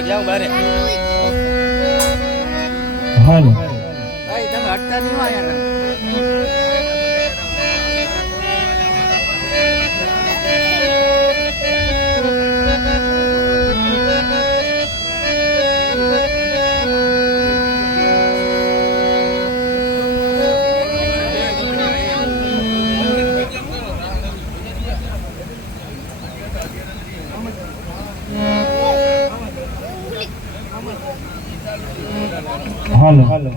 થોડાક જાવ બારે હાલો ભાઈ તમે હટતા નહીં આયા હાલો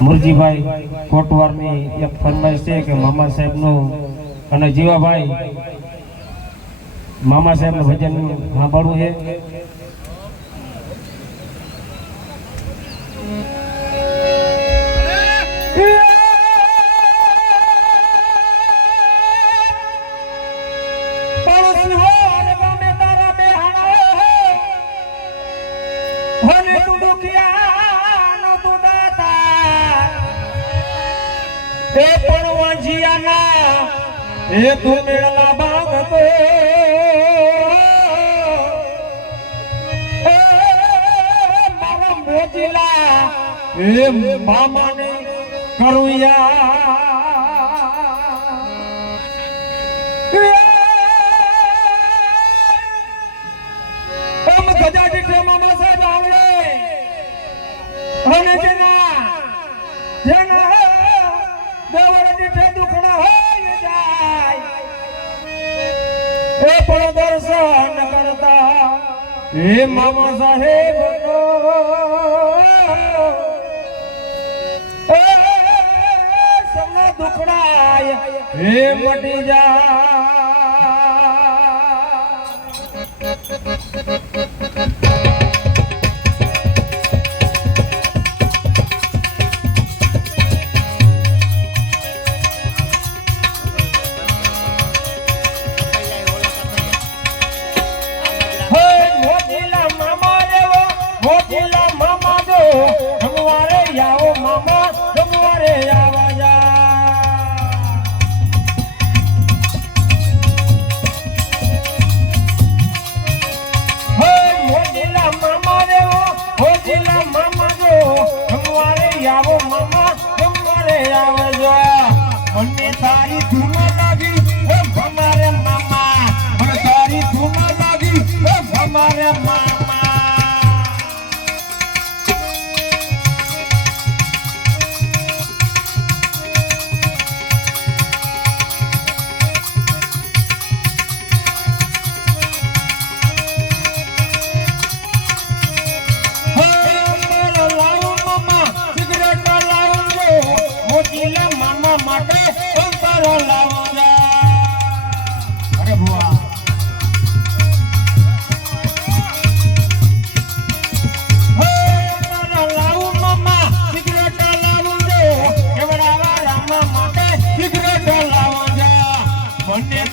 મુરજીભાઈ કોટવારની એક ફરમાઈશ છે કે મામા સાહેબનું અને જીવાભાઈ મામા સાહેબનું ભજન સાંભળવું છે. એ તું મેળા ભાગતો મારા મોજીલા એ મામાને કરુયા ગજા દીઠે મામા સાહેબ આવડે અને જેના દેવળ દીઠે દુખડા હોય જાય એ પણ દર્શન કરતા હે મામા સાહેબ સૌના દુખડા હે મટી જાય. તારી ધૂન લાગી અમારે મામા તારી ધૂન લાગી અમારે મામા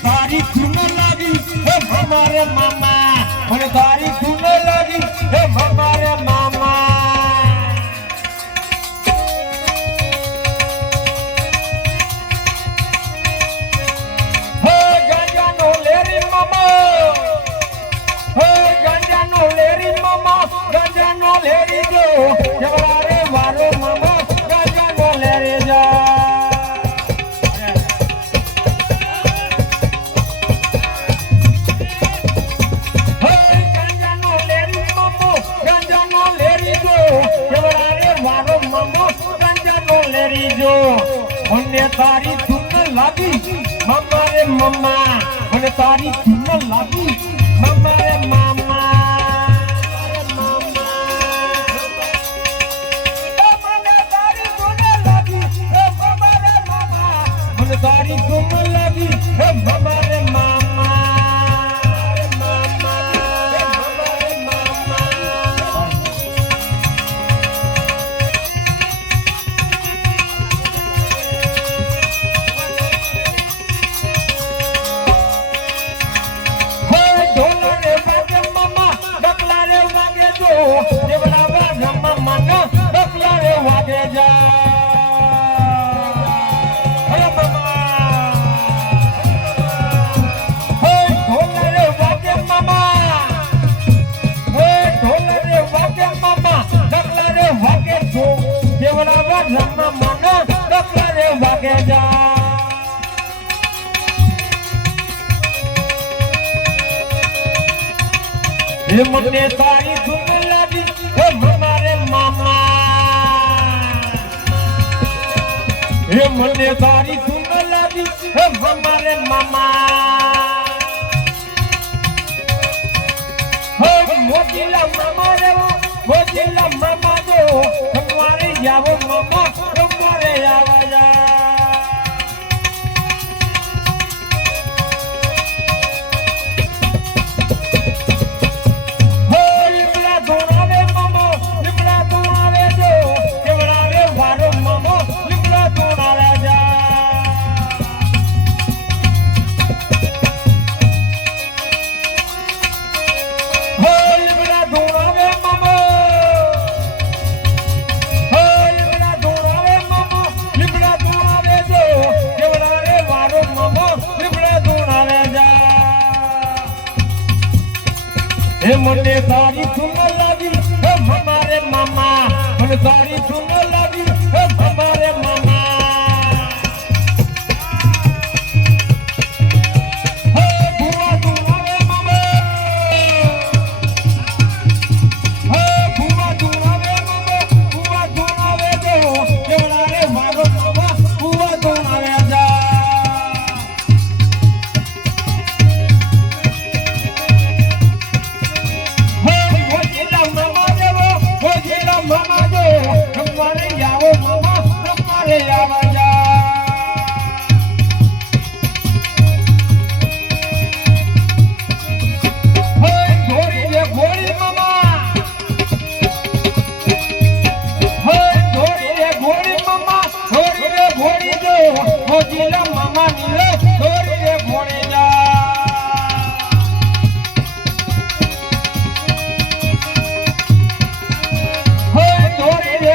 તારી ધૂન લાગી અમારે મામા મને તારી ધૂન લાગી અમારે મામા હે ગાંજાનો લેરી મામા હે ગાંજાનો લેરી મામા ગાંજાનો લેરી જો જવડા રે વારો મામા ગાંજાનો લેરી જા મને તારી ધૂન લાગી મામા રે મામા મને તારી ધૂન લાગી મામા રે મામા મને તારી ધૂન લાગી મામા રે મામા રમવા મને ડગલે વાગે જા એ મને તારી ધૂન લાગી હે મારે મામા એ મને તારી ધૂન લાગી હે મારે મામા હે મોજીલા મામા રે મોજીલા મામા જો તમારે જાવો મામા તમારે આવા જા મને તારી ધૂન લાગી હે મારે મામા મને તારી ધૂન લાગી હે મારે મામા હે ભુવા તું આવે મામા હે ભુવા તું આવે મામા ભુવા તું આવે જો કેવડા રે મારો મામા ભુવા તું આવે જા મામા જો તમારે આવો મામા તમારે આવા જા હે ઘોડી રે ઘોડી મામા હે ઘોડી રે ઘોડી મામા ઘોડી રે ઘોડી જો મોજીલા મામા નીલે ઘોડી રે ઘોડી જા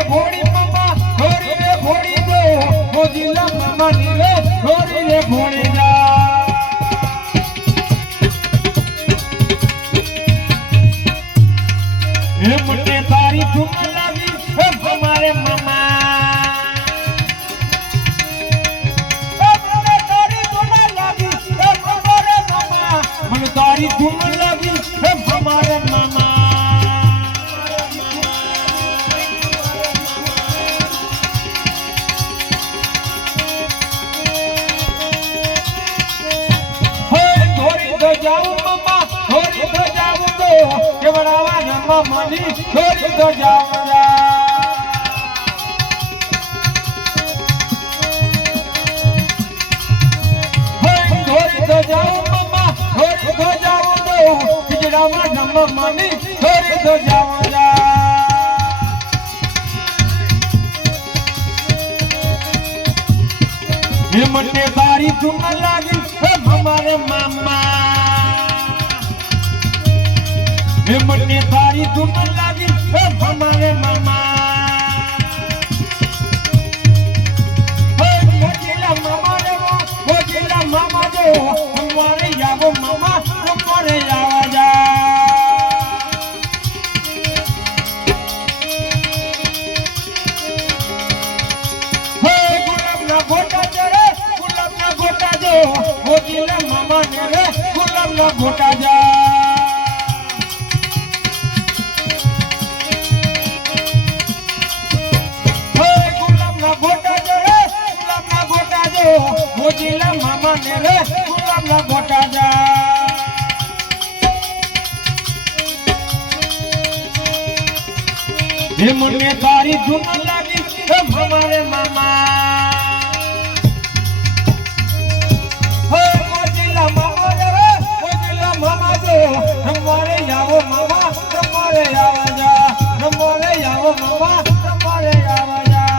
ઘોડી મામા ઘોડી રે ઘોડી જો મોજીલા મામા નીલે ઘોડી રે ઘોડી જા એ મને તારી ધૂન લાગી હે મારે મામા મને તારી ધૂન લાગી હે મારે મામા મને તારી ધૂન લાગી હે મારે મામા જાઉં મામા થોડી તો જાઉં તો કેવડાવા રમવા માંડી થોડી તો જાઉં થોડી તો જાઉં મામા થોડી તો જાઉં તો ખીચડામાં રમવા માંડી થોડી તો જાઉં એ મને તારી ધૂન લાગી મારે મામા એ મને તારી ધૂન લાગી હે મારે મામા હે મોજીલા મામા રે મોજીલા મામા જો તમારે આવો મામા તમારે આવા જા હે ગુલાબના ગોટા ચડે ગુલાબના ગોટા જો મોજીલા મામા ને રે ગુલાબના ગોટા જા મોજીલા મામા ને રે ગુલાબના ગોટા જા એ મને તારી ધૂન લાગી હે મારે મામા હે મોજીલા મામા રે મોજીલા મામા જો તમારે આવો મામા તમારે આવા જા તમારે આવો મામા તમારે આવા જા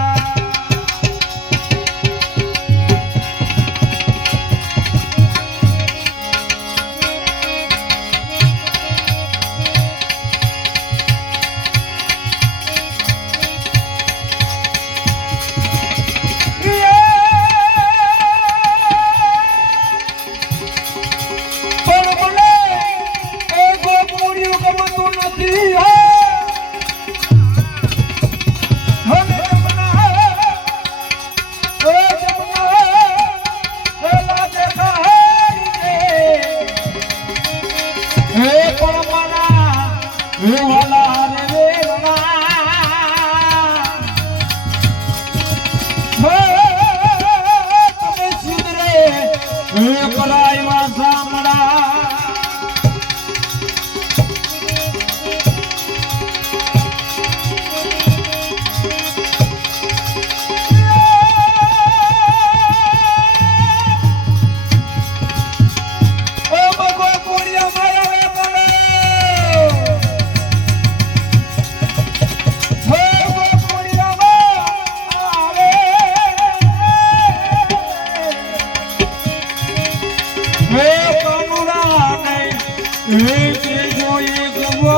જો એક વો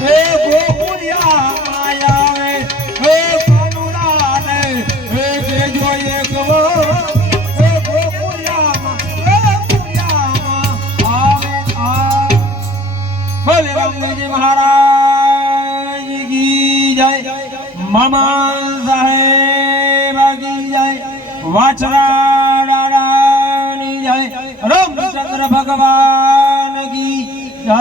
હે ગોકુળિયા માયાવે હે કાનુડા ને હે જો એક વો હે ગોકુળિયા આવે આ બોલે રામદેવજી મહારાજ કી જય મામા સાહેબ કી જય વાછરા દાદાની જય રામચંદ્ર ભગવાન કી જય